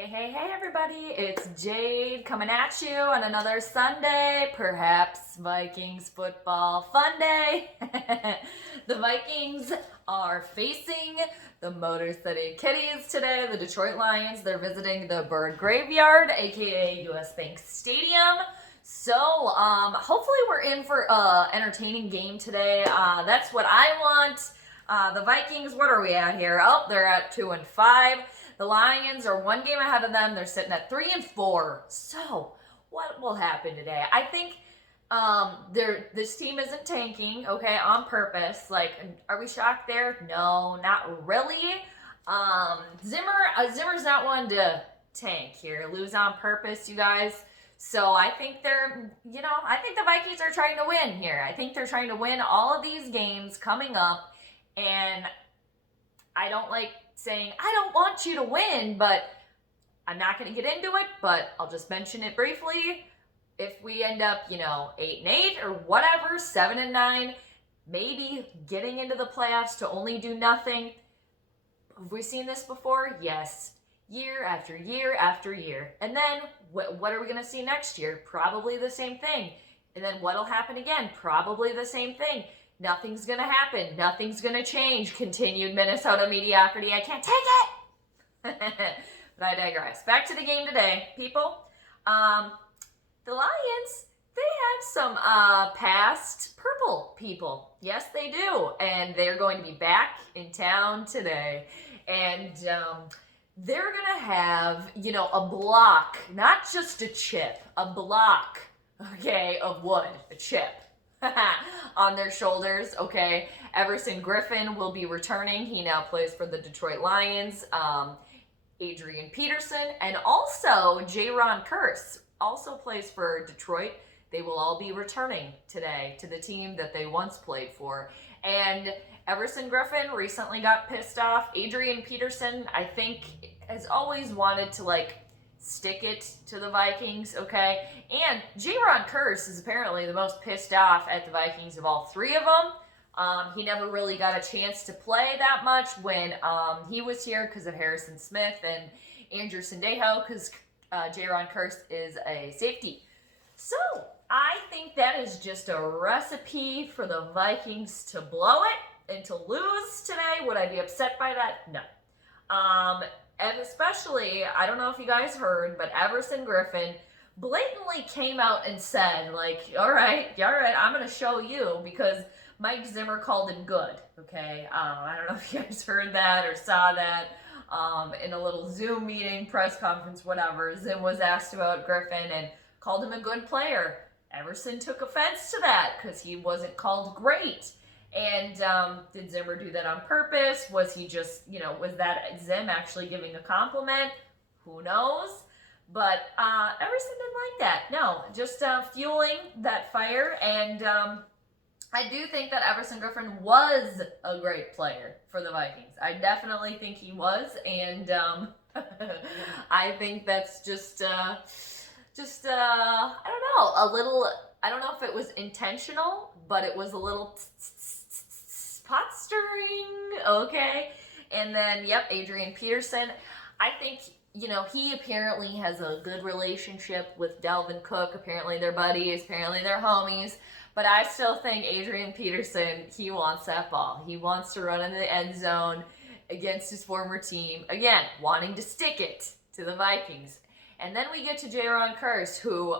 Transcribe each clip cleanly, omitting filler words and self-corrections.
Hey, everybody. It's Jade coming at you on another Sunday, perhaps Vikings football fun day. The Vikings are facing the Motor City Kitties today, the Detroit Lions. They're visiting the Bird Graveyard, aka US Bank Stadium. So, hopefully we're in for an entertaining game today. That's what I want. The Vikings, what are we at here? Oh, they're at 2-5. The Lions are one game ahead of them. They're sitting at 3-4. So, what will happen today? I think this team isn't tanking, okay, on purpose. Like, are we shocked there? No, not really. Zimmer's not one to tank here, lose on purpose, you guys. So I think I think the Vikings are trying to win here. I think they're trying to win all of these games coming up, and I don't like saying, I don't want you to win, but I'm not going to get into it, but I'll just mention it briefly. If we end up, 8-8 or whatever, 7-9, maybe getting into the playoffs to only do nothing. Have we seen this before? Yes. Year after year after year. And then what are we going to see next year? Probably the same thing. And then what'll happen again? Probably the same thing. Nothing's going to happen. Nothing's going to change. Continued Minnesota mediocrity. I can't take it. But I digress. Back to the game today, people. The Lions, they have some past purple people. Yes, they do. And they're going to be back in town today. And they're going to have, a block, not just a chip, a block, okay, of wood, a chip. On their shoulders, okay. Everson Griffen will be returning. He now plays for the Detroit Lions. Adrian Peterson and also S Jayron Kearse also plays for Detroit. They will all be returning today to the team that they once played for. And Everson Griffen recently got pissed off. Adrian Peterson, I think, has always wanted to stick it to the Vikings, okay? And Jayron Kearse is apparently the most pissed off at the Vikings of all three of them. He never really got a chance to play that much when he was here because of Harrison Smith and Andrew Sendejo, because Jayron Kearse is a safety. So, I think that is just a recipe for the Vikings to blow it and to lose today. Would I be upset by that? No. And especially, I don't know if you guys heard, but Everson Griffen blatantly came out and said, all right, I'm going to show you, because Mike Zimmer called him good, okay? I don't know if you guys heard that or saw that in a little Zoom meeting, press conference, whatever. Zim was asked about Griffen and called him a good player. Everson took offense to that because he wasn't called great. And did Zimmer do that on purpose? Was he just, was that Zim actually giving a compliment? Who knows? But Everson didn't like that. No, just fueling that fire. And I do think that Everson Griffen was a great player for the Vikings. I definitely think he was. And I think that's just I don't know, I don't know if it was intentional, but it was a little pot stirring, okay? And then, Adrian Peterson. I think, he apparently has a good relationship with Dalvin Cook. Apparently they're buddies, apparently they're homies. But I still think Adrian Peterson, he wants that ball. He wants to run in the end zone against his former team. Again, wanting to stick it to the Vikings. And then we get to Jayron Kearse, who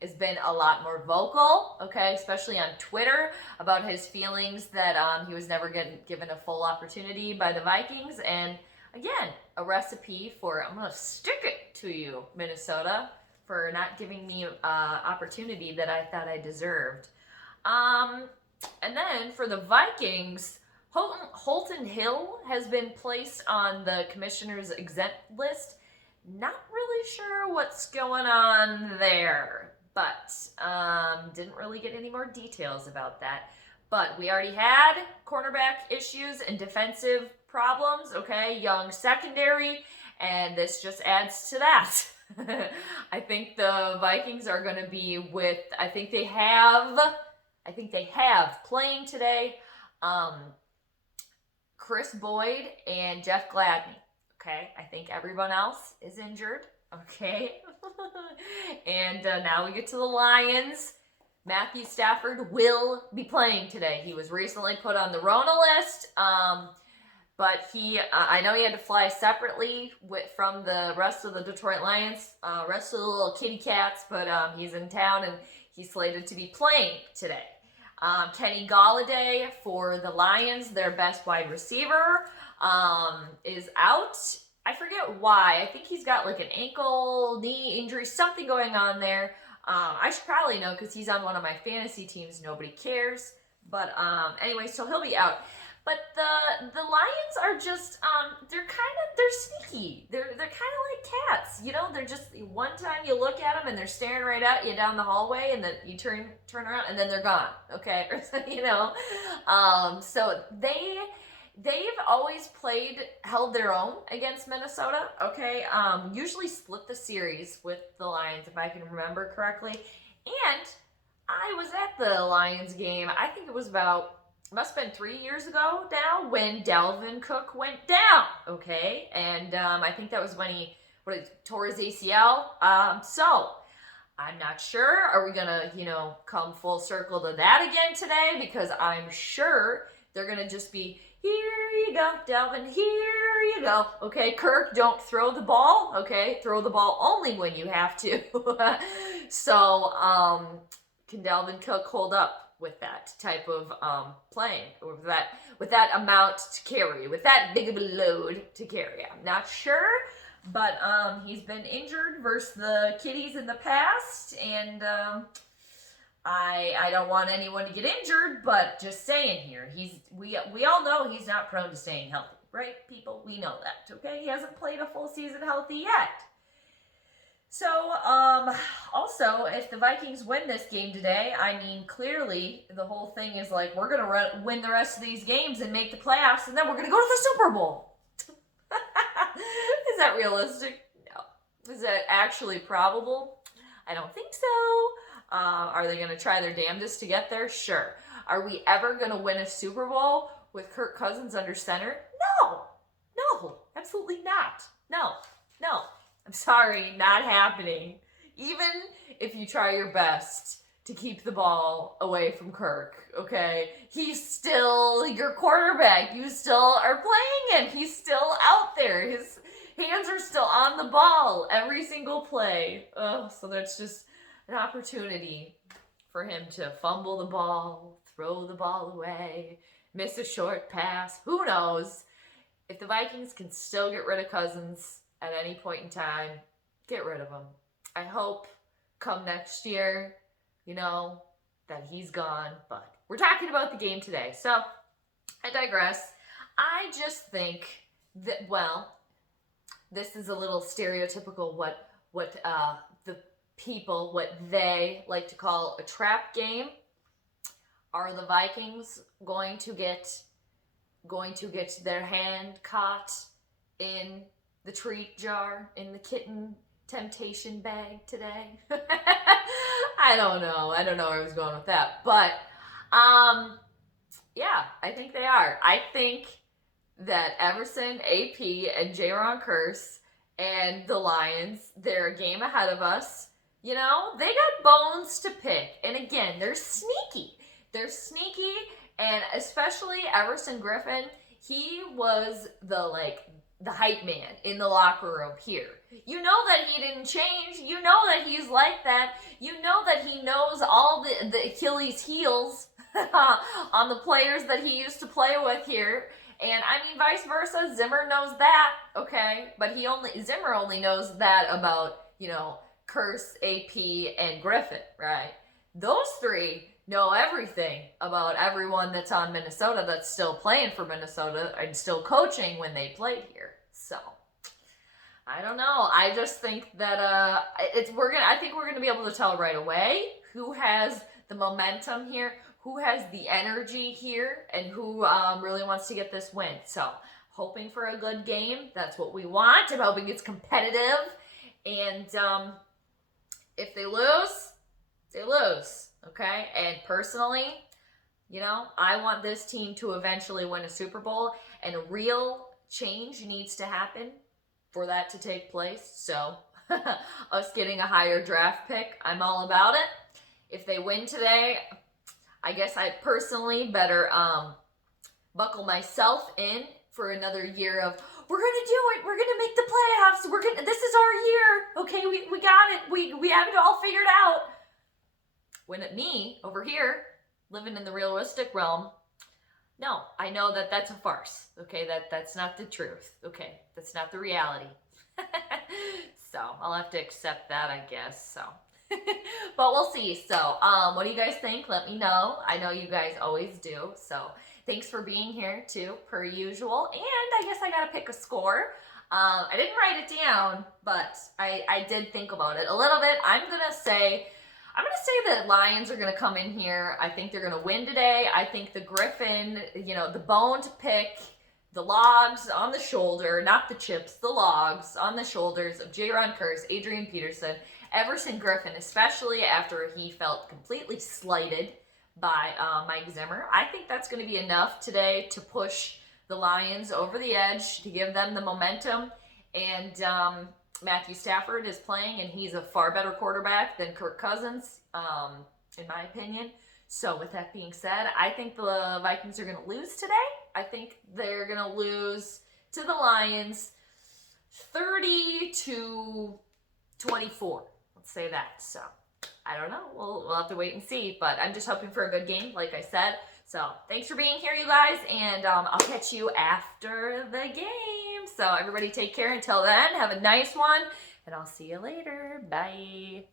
has been a lot more vocal, okay, especially on Twitter, about his feelings that he was never given a full opportunity by the Vikings. And again, a recipe for, I'm going to stick it to you, Minnesota, for not giving me an opportunity that I thought I deserved. And then for the Vikings, Holton Hill has been placed on the commissioner's exempt list. Not really sure what's going on there, but didn't really get any more details about that. But we already had cornerback issues and defensive problems, okay? Young secondary, and this just adds to that. I think the Vikings are going to be with, I think they have playing today, Chris Boyd and Jeff Gladney. Okay, I think everyone else is injured. Okay, and now we get to the Lions. Matthew Stafford will be playing today. He was recently put on the Rona list, but I know he had to fly separately from the rest of the Detroit Lions, rest of the little kitty cats, but he's in town and he's slated to be playing today. Kenny Golladay for the Lions, their best wide receiver, is out. I forget why. I think he's got like an ankle, knee injury, something going on there. I should probably know because he's on one of my fantasy teams. Nobody cares. But anyway, so he'll be out. But the Lions are just they're sneaky. They're kind of like cats, you know. They're just one time you look at them and they're staring right at you down the hallway, and then you turn around and then they're gone. Okay, you know. So they've always held their own against Minnesota, okay? Usually split the series with the Lions, if I can remember correctly. And I was at the Lions game, I think it was must have been 3 years ago now, when Dalvin Cook went down, okay? And I think that was when he tore his ACL. So I'm not sure. Are we going to, come full circle to that again today? Because I'm sure they're going to just be, here you go, Dalvin, here you go. Okay, Kirk, don't throw the ball. Okay, throw the ball only when you have to. So, can Dalvin Cook hold up with that type of playing, or with that amount to carry, with that big of a load to carry? I'm not sure, but he's been injured versus the Kitties in the past, and I don't want anyone to get injured, but just saying here, we all know he's not prone to staying healthy, right, people? We know that, okay? He hasn't played a full season healthy yet. So, also, if the Vikings win this game today, I mean, clearly, the whole thing is like, we're going to win the rest of these games and make the playoffs, and then we're going to go to the Super Bowl. Is that realistic? No. Is that actually probable? I don't think so. Are they going to try their damnedest to get there? Sure. Are we ever going to win a Super Bowl with Kirk Cousins under center? No, absolutely not. No. I'm sorry, not happening. Even if you try your best to keep the ball away from Kirk, okay? He's still your quarterback. You still are playing him. He's still out there. His hands are still on the ball every single play. So that's just an opportunity for him to fumble the ball, throw the ball away, miss a short pass. Who knows? If the Vikings can still get rid of Cousins at any point in time, get rid of him. I hope come next year, that he's gone. But we're talking about the game today. So I digress. I just think that, this is a little stereotypical what the people, what they like to call a trap game. Are the Vikings going to get their hand caught in the treat jar, in the kitten temptation bag today? I don't know where I was going with that. But, yeah, I think they are. I think that Everson, AP, and Jayron Kearse and the Lions, they're a game ahead of us. They got bones to pick. And again, they're sneaky. And especially Everson Griffen, he was the hype man in the locker room here. You know that he didn't change. You know that he's like that. You know that he knows all the Achilles heels on the players that he used to play with here. And I mean, vice versa, Zimmer knows that, okay? But Zimmer only knows that about, Kearse, AP, and Griffen, right? Those three know everything about everyone that's on Minnesota, that's still playing for Minnesota and still coaching when they played here. So I don't know. I just think that I think we're gonna be able to tell right away who has the momentum here, who has the energy here, and who really wants to get this win. So hoping for a good game. That's what we want. I'm hoping it's competitive. And if they lose, they lose. Okay? And personally, I want this team to eventually win a Super Bowl, and a real change needs to happen for that to take place. So us getting a higher draft pick, I'm all about it. If they win today, I guess I personally better buckle myself in for another year of, we're gonna do it, we're gonna make the playoffs, this is our year, okay, we got it, we have it all figured out. When me over here, living in the realistic realm, no, I know that that's a farce, okay, that's not the truth, okay, that's not the reality. So I'll have to accept that, I guess. So but we'll see. So what do you guys think? Let me know. I know you guys always do. So thanks for being here too, per usual. And I guess I gotta pick a score. I didn't write it down, but I did think about it a little bit. I'm gonna say that Lions are gonna come in here. I think they're gonna win today. I think the Griffen, the boned pick, the logs on the shoulder, not the chips, the logs on the shoulders of Jayron Kearse, Adrian Peterson, Everson Griffen, especially after he felt completely slighted by Mike Zimmer. I think that's going to be enough today to push the Lions over the edge, to give them the momentum. And Matthew Stafford is playing, and he's a far better quarterback than Kirk Cousins, in my opinion. So with that being said, I think the Vikings are going to lose today. I think they're going to lose to the Lions 30-24. Let's say that. So I don't know. We'll have to wait and see. But I'm just hoping for a good game, like I said. So thanks for being here, you guys. And I'll catch you after the game. So everybody take care. Until then, have a nice one. And I'll see you later. Bye.